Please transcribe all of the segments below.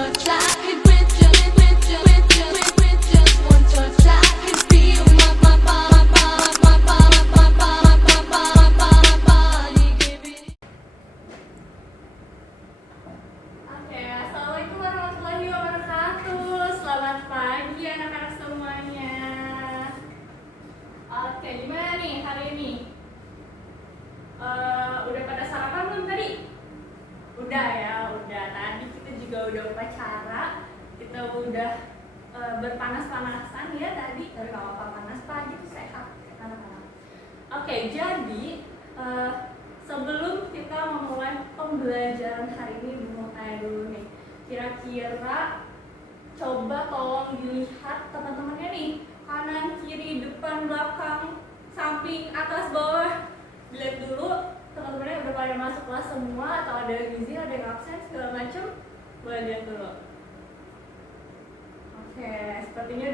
touch, I could with just one touch, I could feel my body giving. Oke, assalamualaikum warahmatullahi wabarakatuh. Selamat pagi anak-anak semuanya. Oke, gimana nih hari ini? Udah pada sarapan belum tadi? Udah ya, udah. Tadi kita juga udah upacara, kita udah berpanas-panasan ya tadi. Tapi nggak apa-apa, panas pagi itu sehat anak-anak. Oke, jadi sebelum kita memulai pembelajaran hari ini, mau tanya dulu nih. Kira-kira coba tolong dilihat teman-temannya nih, kanan, kiri, depan, belakang, samping, atas, bawah. Dilihat dulu teman-temannya udah pada masuk kelas semua atau ada yang izin, ada yang absen segala macem. Boleh lihat dulu. Oke, sepertinya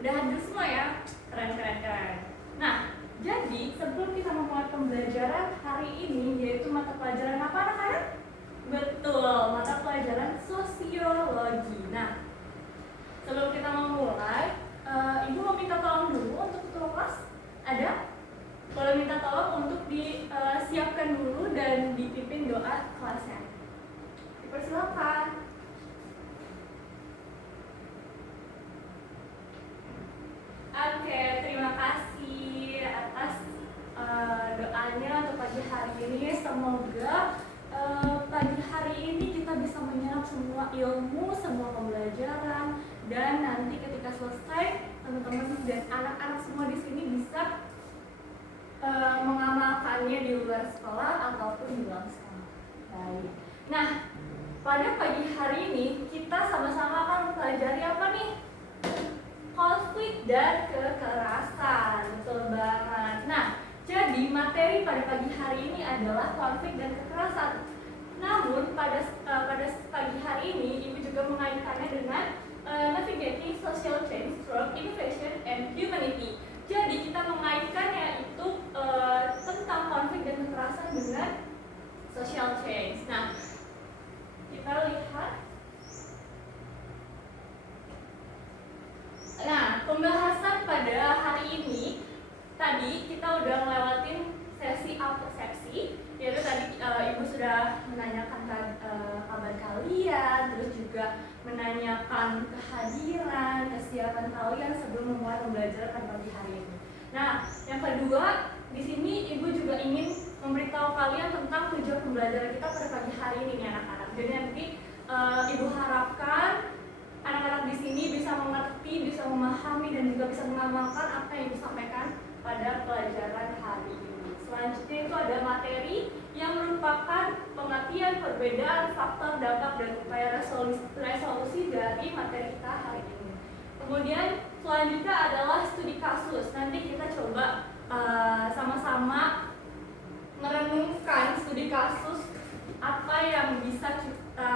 udah hadir semua ya. Keren. Nah, jadi sebelum kita memulai pembelajaran hari ini, yaitu mata pelajaran apa anak-anak? Betul, mata pelajaran sosiologi. Nah, sebelum kita memulai, Ibu mau minta tolong dulu untuk ketua kelas. Ada? Boleh minta tolong untuk disiapkan dulu dan dipimpin doa kelasnya. Dipersilakan. Oke, terima kasih atas doanya untuk pagi hari ini. Semoga pagi hari ini kita bisa menyerap semua ilmu, semua pembelajaran, dan nanti ketika selesai teman-teman dan anak-anak semua di sini bisa mengamalkannya di luar sekolah ataupun di dalam sekolah. Baik. Nah, pada pagi hari ini kita sama-sama akan mempelajari apa nih? Konflik dan kekerasan. Betul banget. Nah, jadi materi pada pagi hari ini adalah konflik dan kekerasan. Namun pada pagi hari ini Ibu juga mengaitkannya dengan navigating social change through innovation and humanity. Jadi kita mengaitkannya itu tentang konflik dan kekerasan dengan social change. Nah, kita lihat. Nah, pembahasan pada hari ini tadi kita udah ngelewatin sesi autopsi, yaitu tadi Ibu sudah menanyakan kabar kalian, terus juga menanyakan kehadiran, kesiapan kalian sebelum memulai pembelajaran pada pagi hari ini. Nah, yang kedua, di sini Ibu juga ingin memberitahu kalian tentang tujuan pembelajaran kita pada pagi hari ini nih anak-anak. Jadi nanti Ibu harapkan anak-anak di sini bisa mengerti, bisa memahami, dan juga bisa mengamalkan apa yang disampaikan pada pelajaran hari ini. Selanjutnya itu ada materi yang merupakan pengertian perbedaan faktor, dampak, dan upaya resolusi dari materi kita hari ini. Kemudian selanjutnya adalah studi kasus. Nanti kita coba sama-sama merenungkan studi kasus apa yang bisa kita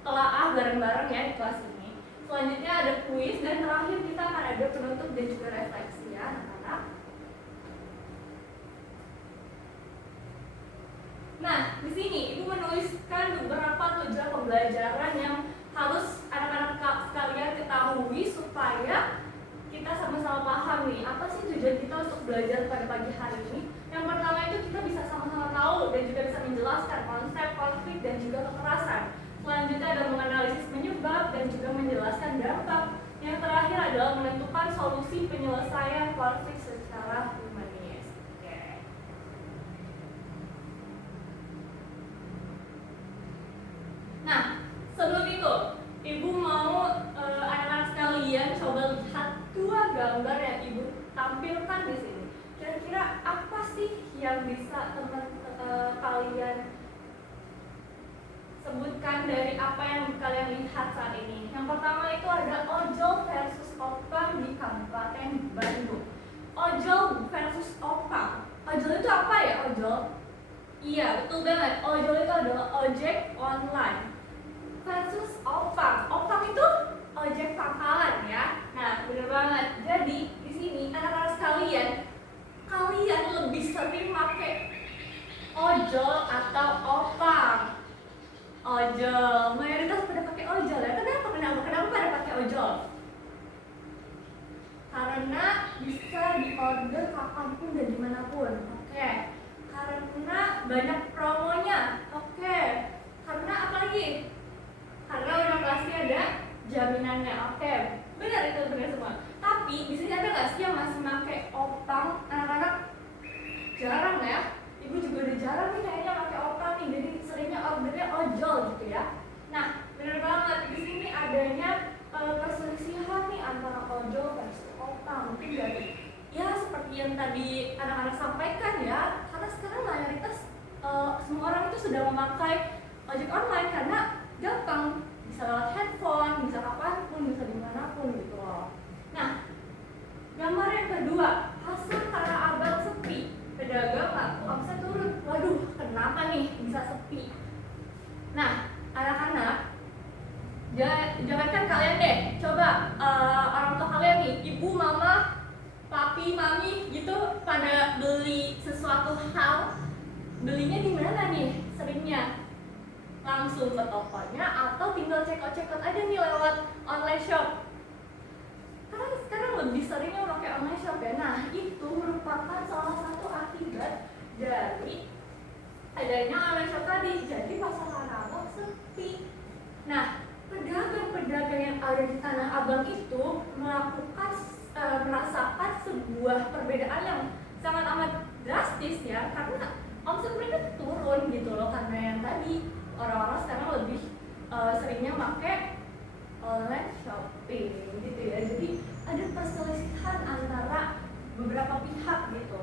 telaah bareng-bareng ya di kelas ini. Selanjutnya ada kuis, dan terakhir kita akan ada penutup dan juga refleksi ya anak-anak. Nah, di sini Ibu menuliskan beberapa tujuan pembelajaran yang harus anak-anak sekalian ketahui supaya kita sama-sama paham nih, apa sih tujuan kita untuk belajar pada pagi hari ini. Yang pertama itu kita bisa sama-sama tahu dan juga bisa menjelaskan konsep konflik dan juga kekerasan. Selanjutnya ada menganalisis penyebab dan juga menjelaskan dampak. Yang terakhir adalah menentukan solusi penyelesaian konflik secara humanis. Oke. Nah, sebelum itu, Ibu mau anak-anak sekalian coba lihat dua gambar yang Ibu tampilkan di sini. Kira-kira apa sih yang bisa kalian sebutkan dari apa yang kalian lihat saat ini? Yang pertama itu ada ojol versus opang di Kabupaten Bandung. Ojol versus opang. Ojol itu apa ya ojol? Iya, betul banget. Ojol itu adalah ojek online. Versus opang. Opang itu ojek pangkalan ya. Nah, benar banget. Jadi di sini anak-anak sekalian, kalian lebih sering pakai ojol atau opang? Ojol, mayoritas pada pakai ojol ya Karena bisa diorder kapanpun dan dimanapun. Oke. Karena banyak promonya. Oke. Karena apa lagi? Karena udah pasti ada jaminannya. Oke. Benar itu, benar semua. Tapi di sini ada nggak sih yang masih pakai opang? Anak-anak jarang ya. Ibu juga udah jarang nih kayaknya pakai opang nih. Jadi seringnya ordernya ojol gitu ya. Nah, benar banget. Di sini adanya perselisihan nih antara ojol versus opang. Mungkin dari ya seperti yang tadi anak-anak sampaikan ya. Karena sekarang mayoritas semua orang itu sudah memakai ojek online karena gampang, bisa lewat handphone, bisa kapanpun, bisa dimanapun gitu loh. Nah, gambar yang kedua, hasil tanah abang sepi, pedagang laku omset turun. Waduh, kenapa nih bisa sepi? Nah, anak-anak, jangankan kalian deh, coba orang tua kalian nih, ibu, mama, papi, mami gitu pada beli sesuatu hal, belinya di mana nih seringnya? Langsung ke tokonya atau tinggal cekot-cekot aja nih lewat online shop? Karena sekarang lebih seringnya pakai online shop ya. Nah, itu merupakan salah satu akibat dari adanya online shop tadi. Jadi pasar Tanah Abang sepi. Nah, pedagang-pedagang yang ada di Tanah Abang itu merasakan sebuah perbedaan yang sangat amat drastis ya, karena omset mereka turun gitu loh, karena yang tadi orang-orang sekarang lebih seringnya pakai online shopping gitu ya. Jadi ada perselisihan antara beberapa pihak gitu.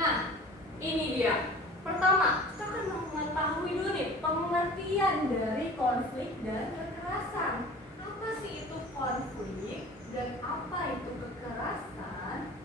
Nah, ini dia. Pertama, kita akan mengetahui dulu nih pengertian dari konflik dan kekerasan. Apa sih itu konflik dan apa itu kekerasan?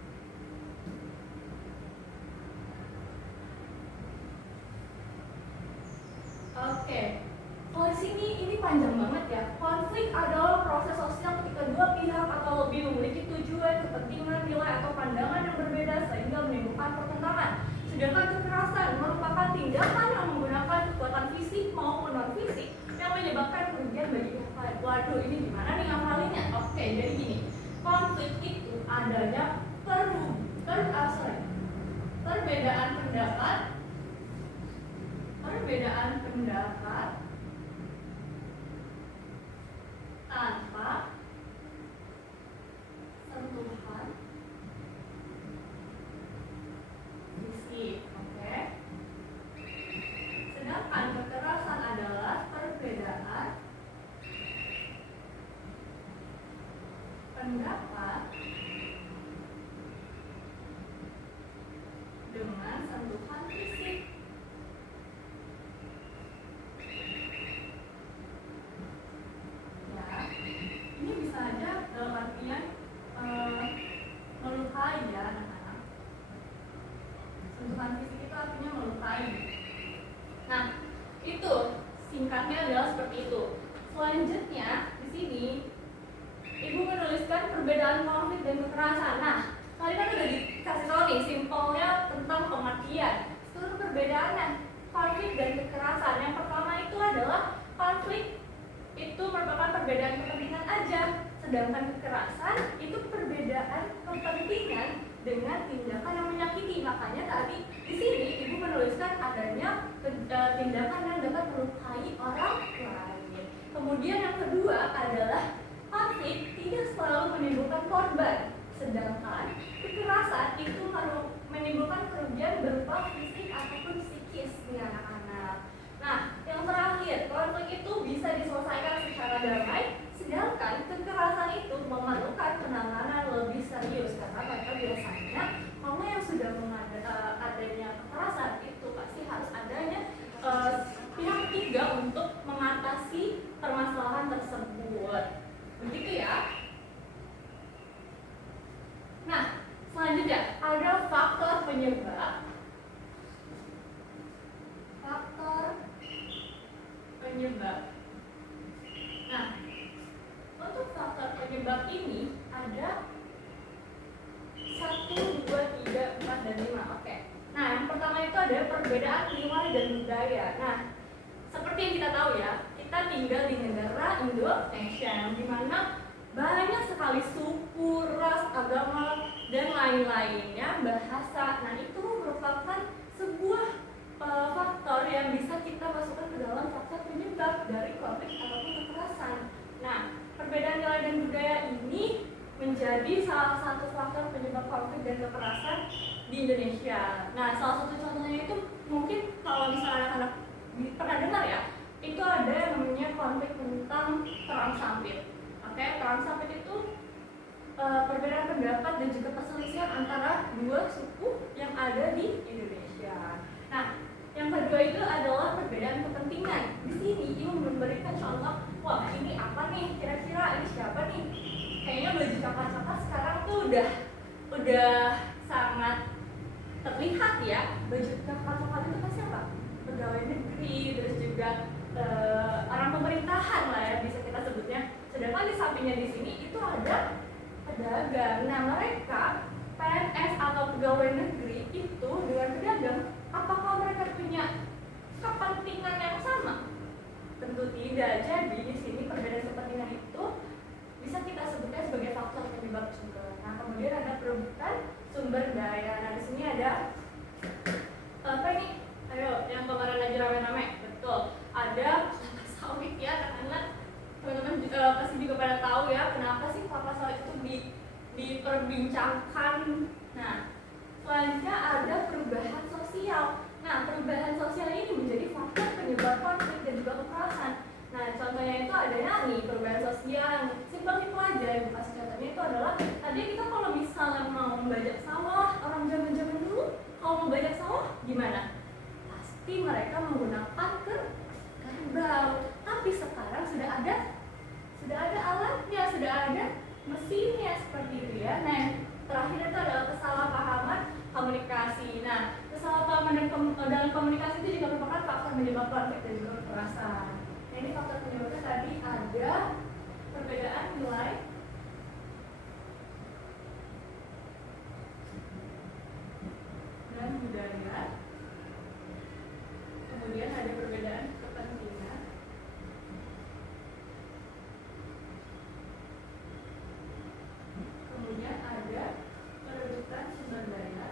Oke. Kalau di sini ini panjang banget ya. Konflik adalah proses sosial ketika dua pihak atau lebih memiliki tujuan, kepentingan, nilai atau pandangan yang berbeda sehingga menimbulkan pertentangan. Sedangkan kekerasan merupakan tindakan yang menggunakan kekuatan fisik maupun non fisik yang menyebabkan kerugian bagi pihak lain. Waduh, ini gimana nih ngapalinnya? Oke, jadi gini. Konflik itu adanya perbedaan pendapat tanpa sentuhan fisik. Oke. Sedangkan kekerasan adalah perbedaan pendapat dengan sentuhan fisik. Ya, ini bisa aja dalam artian melukai ya anak-anak. Sentuhan fisik itu artinya melukai. Nah, itu singkatnya adalah seperti itu. Selanjutnya di sini Ibu menuliskan perbedaan konflik dan kekerasan. Nah, tadi kan udah dikasih tahu nih simpelnya tentang pengertian. Seluruh perbedaannya konflik dan kekerasan. Yang pertama itu adalah konflik itu merupakan perbedaan kepentingan aja, sedangkan kekerasan itu perbedaan kepentingan dengan tindakan yang menyakiti. Makanya tadi di sini Ibu menuliskan adanya tindakan yang dapat melukai orang lain. Kemudian yang kedua adalah konflik tidak selalu menimbulkan korban, sedangkan kekerasan itu menimbulkan kerugian berupa fisik ataupun psikis nih anak-anak. Nah, yang terakhir, konflik itu bisa diselesaikan secara damai, sedangkan kekerasan itu memerlukan penanganan lebih serius karena mereka biasanya kalau yang sudah adanya kekerasan itu pasti harus adanya pihak ketiga untuk mengatasi permasalahan tersebut. Begitu ya. Nah, selanjutnya ada faktor penyebab. Nah, untuk faktor penyebab ini ada 1, 2, 3, 4, dan 5. Oke. Nah, yang pertama itu ada perbedaan nilai dan budaya. Nah, seperti yang kita tahu ya, kita tinggal di negara Indonesia di mana banyak sekali sosial dan budaya ini menjadi salah satu faktor penyebab konflik dan kekerasan di Indonesia. Nah, salah satu contohnya itu mungkin kalau misalnya anak-anak pernah dengar ya, itu ada yang namanya konflik tentang perang sampit. Oke, perang sampit itu perbedaan pendapat dan juga perselisihan antara dua suku yang ada di Indonesia. Nah, yang kedua itu adalah perbedaan kepentingan. Di sini Ibu memberikan contoh, wah ini apa nih? Kira-kira ini siapa nih? Kayaknya baju coklat-coklat sekarang tuh udah sangat terlihat ya. Baju coklat-coklat itu pasti apa? Pegawai negeri, terus juga orang pemerintahan lah ya bisa kita sebutnya. Sedangkan di sampingnya di sini itu ada pedagang. Nah, mereka PNS atau pegawai negeri itu dengan pedagang, apakah mereka punya kepentingan yang sama? Tentu tidak. Jadi di sini perbedaan kepentingan itu bisa kita sebutkan sebagai faktor penyebab juga. Nah, kemudian ada perebutan sumber daya. Nah, di sini ada apa ini? Ayo, yang kemarin lagi rame-rame, betul. Ada kelapa sawit ya, karena teman-teman pasti juga pada tahu ya kenapa sih kelapa sawit itu diperbincangkan. Nah, selanjutnya ada perubahan sosial. Nah, perubahan sosial ini menjadi faktor penyebab konflik dan juga kekerasan. Nah, contohnya itu adanya nih perubahan sosial yang simpel-simpel aja. Ibu kasih contohnya itu adalah tadi kita kalau misalnya mau membajak sawah, orang zaman-zaman dulu kalau membajak sawah gimana? Pasti mereka menggunakan kerbau. Tapi sekarang sudah ada alatnya, sudah ada mesinnya seperti itu ya. Nah, terakhir itu adalah kesalahpahaman komunikasi. Nah, kesalahpahaman dalam komunikasi itu juga merupakan faktor penyebab konflik dan juga kekerasan. Nah, ini faktor penyebabnya tadi ada perbedaan nilai dan budaya. Kemudian ada perbedaan kepentingan. Kemudian ada perebutan sumber daya.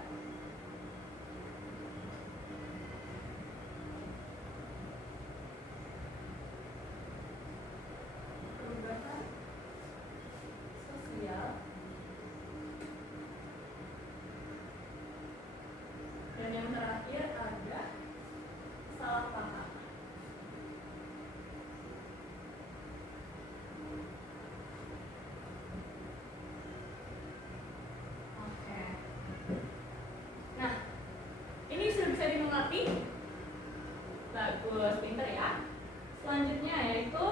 Perubahan sosial. Dan yang terakhir ada salah paham. Oke. Nah, ini sudah bisa dimengerti? Bagus, pinter ya. Selanjutnya yaitu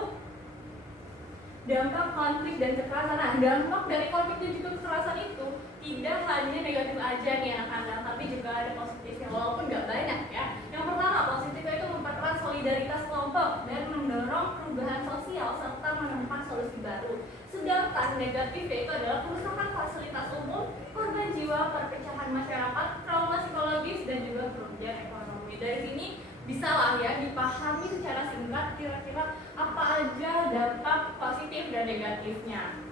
dampak konflik dan kekerasan. Nah, dampak dari konflik dan juga kekerasan itu tidak hanya negatif aja nih anak-anak, tapi juga ada positifnya walaupun nggak banyak ya. Yang pertama, positifnya itu memperkuat solidaritas kelompok dan mendorong perubahan sosial serta menemukan solusi baru. Sedangkan negatifnya itu adalah kerusakan fasilitas umum, korban jiwa, perpecahan masyarakat, trauma psikologis dan juga kerugian ekonomi. Dari sini bisa lah ya dipahami secara singkat kira-kira apa aja dampak positif dan negatifnya.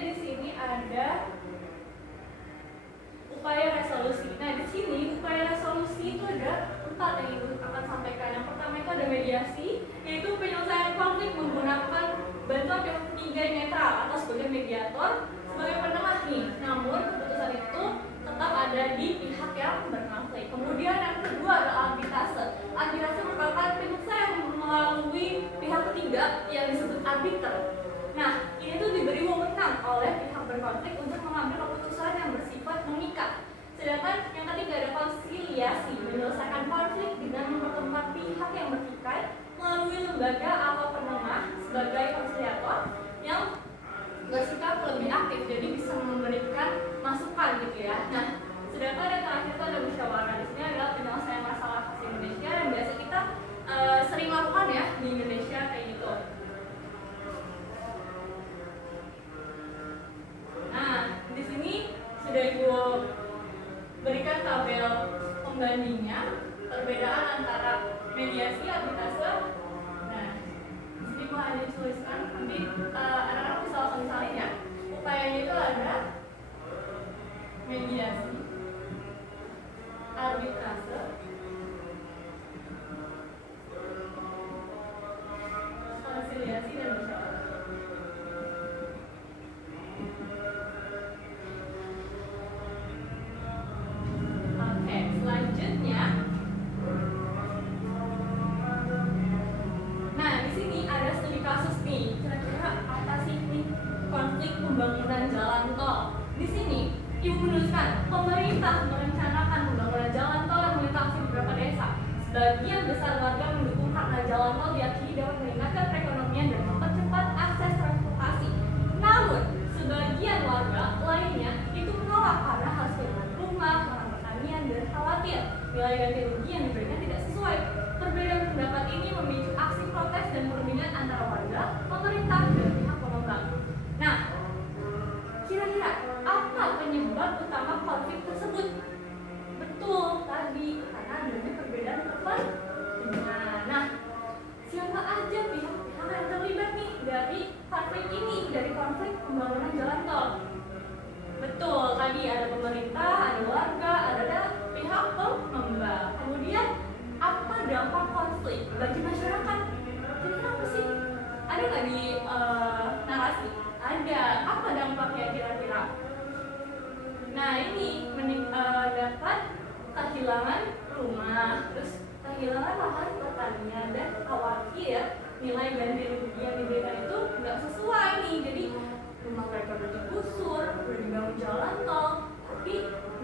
di sini ada upaya resolusi. Nah, di sini upaya resolusi itu ada 4 yang Ibu akan sampaikan. Yang pertama itu ada mediasi, yaitu penyelesaian konflik menggunakan bantuan pihak ketiga yang netral atau sebagai mediator, sebagai penengah nih. Namun keputusan itu tetap ada ada di pihak yang berkonflik. Kemudian yang kedua adalah arbitrase. Arbitrase merupakan penyelesaian yang melalui pihak ketiga yang disebut arbiter. Nah, ini tuh diberi wewenang oleh pihak berkonflik untuk mengambil keputusan yang bersifat mengikat. Sedangkan yang ketiga ada konsiliasi, menyelesaikan konflik dengan mempertemukan pihak yang bertikai melalui lembaga atau penengah sebagai konsiliator yang bersikap lebih aktif, jadi bisa memberikan masukan gitu ya. Nah, sedangkan yang terakhir itu ada musyawarah. Di sini adalah penyelesaian masalah khas Indonesia yang biasa kita sering lakukan ya di Indonesia kayak gitu. Nah, di sini sudah Ibu berikan tabel pembandingnya, perbedaan antara mediasi, arbitrase. Nah, di sini Ibu hanya tuliskan, nanti anak-anak bisa langsung salin ya. Upayanya itu ada mediasi, arbitrase, konsiliasi, dan musyawarah. Oke, selanjutnya. Nah, di sini ada studi kasus nih. Kira-kira apa sih nih konflik pembangunan jalan tol? Di sini Ibu menuliskan pemerintah merencanakan pembangunan jalan tol yang melintasi beberapa desa. Sebagian besar warga mendukung karena jalan tol diyakini dapat meningkatkan perekonomian dan mempercepat akses transportasi. Namun, sebagian warga lainnya itu menolak karena harus kehilangan rumah, lahan pertanian, dan khawatir nilai ganti rugi yang diberikan tidak sesuai. Perbedaan pendapat ini memicu aksi protes dan perundingan antara warga, pemerintah, dan pihak pengembang. Nah, kira-kira apa penyebab utama konflik tersebut? Betul tadi, karena adanya perbedaan kepentingan. Nah, siapa aja pihak-pihak yang terlibat nih dari konflik ini, dari konflik pembangunan jalan tol? Betul, tadi ada pemerintah, ada warga, ada pihak pengembang. Kemudian apa dampak konflik bagi masyarakat? Kira-kira apa sih? Ada nggak di narasi? Ada. Apa dampaknya kira-kira? Nah, ini dapat kehilangan rumah, terus kehilangan lahan pertanian, dan khawatir nilai ganti rugi yang diberikan itu nggak sesuai nih. Jadi rumah mereka udah digusur, udah dibangun jalan tol, tapi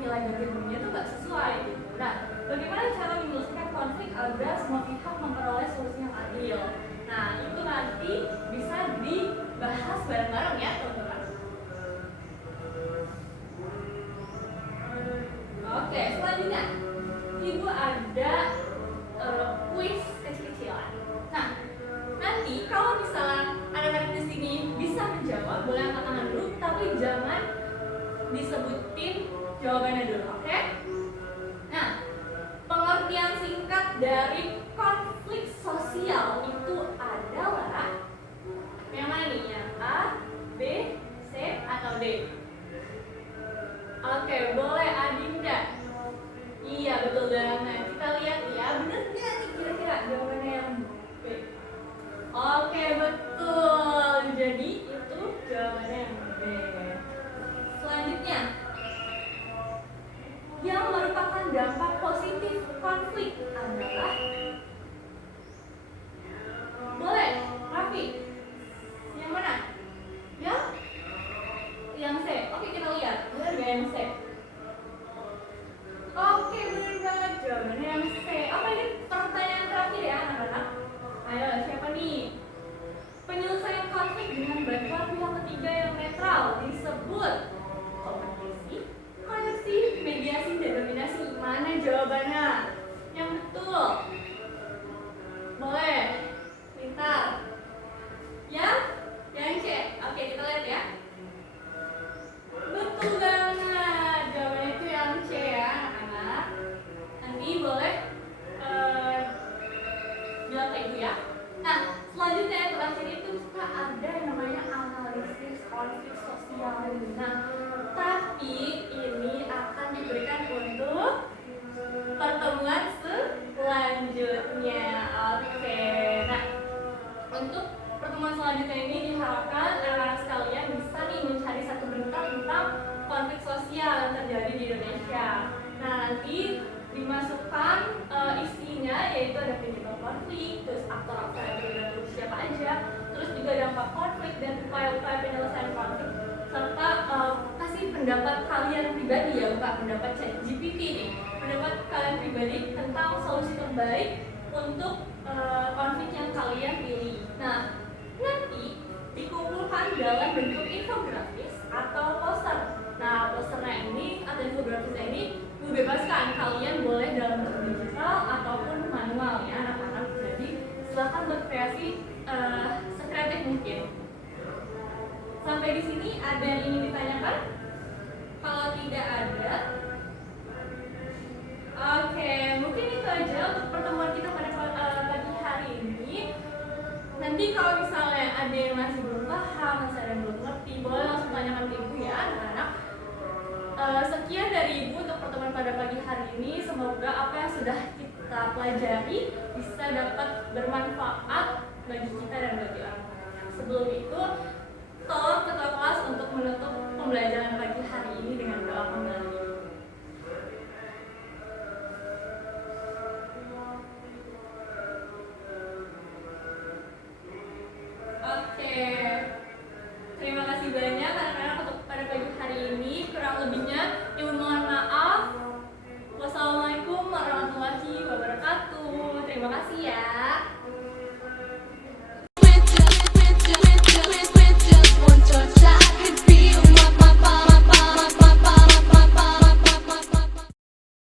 nilai ganti ruginya itu nggak sesuai gitu. Nah, bagaimana cara menyelesaikan konflik agar semua pihak memperoleh solusi yang adil? Nah, itu nanti bisa dibahas bareng-bareng ya teman-teman. Oke, selanjutnya Ibu ada kuis kecil-kecilan. Nah, nanti kalau misalnya anak-anak di sini bisa menjawab, boleh angkat tangan dulu, tapi jangan disebutin jawabannya dulu, oke? Nah, pengertian singkat dari konflik sosial itu adalah yang mana nih? Yang A, B, C, atau D? Oke, boleh Adinda. Iya, betul banget. Kita lihat ya, bener nggak nih kira-kira jawabannya yang B? Oke, betul. Jadi itu jawabannya yang B. Selanjutnya, yang merupakan dampak positif konflik adalah, boleh Raffi, yang mana? Yang C. Oke, kita lihat. Benar nggak yang C? Oke, benar banget. Jawabannya yang C. Oke, ini pertanyaan terakhir ya anak-anak. Ayo, siapa nih? Penyelesaian konflik dengan bantuan pihak ketiga yang netral disebut kompetisi, koneksi, mediasi, dan dominasi. Mana jawabannya? Yang betul? Boleh. Pintar. Yang C. Oke, kita lihat ya. Betul banget. Jawabannya itu yang C ya anak-anak. Nanti boleh bilang ke ibu ya. Nah, selanjutnya yang terakhir itu kita ada yang namanya analisis konflik sosial. Nah, tapi ini akan diberikan untuk pertemuan selanjutnya. Oke. Nah, untuk pertemuan selanjutnya ini diharapkan anak-anak sekalian bisa nih mencari satu berita tentang konflik sosial yang terjadi di Indonesia. nanti dimasukkan isinya, yaitu ada penyebab konflik, terus aktor-aktor yang terlibat siapa aja, terus juga dampak konflik dan upaya-upaya penyelesaian konflik, serta kasih pendapat kalian pribadi ya, bukan pendapat ChatGPT nih, pendapat kalian pribadi tentang solusi terbaik untuk konflik yang kalian pilih. Nah, nanti dikumpulkan dalam bentuk infografis atau poster. Nah, posternya ini atau infografisnya ini membebaskan kalian boleh dalam bentuk digital ataupun manual ya anak-anak. Jadi silahkan berkreasi sekreatif mungkin. Sampai di sini ada yang ingin ditanyakan? Kalau tidak ada, oke, mungkin itu aja untuk pertemuan kita pada pagi hari ini. Nanti kalau misalnya ada yang masih belum paham, masih ada yang belum ngerti, boleh langsung tanyakan ke ibu ya anak-anak. Sekian dari ibu untuk pertemuan pada pagi hari ini. Semoga apa yang sudah kita pelajari bisa dapat bermanfaat bagi kita dan bagi orang-orang. Sebelum itu, tolong ketua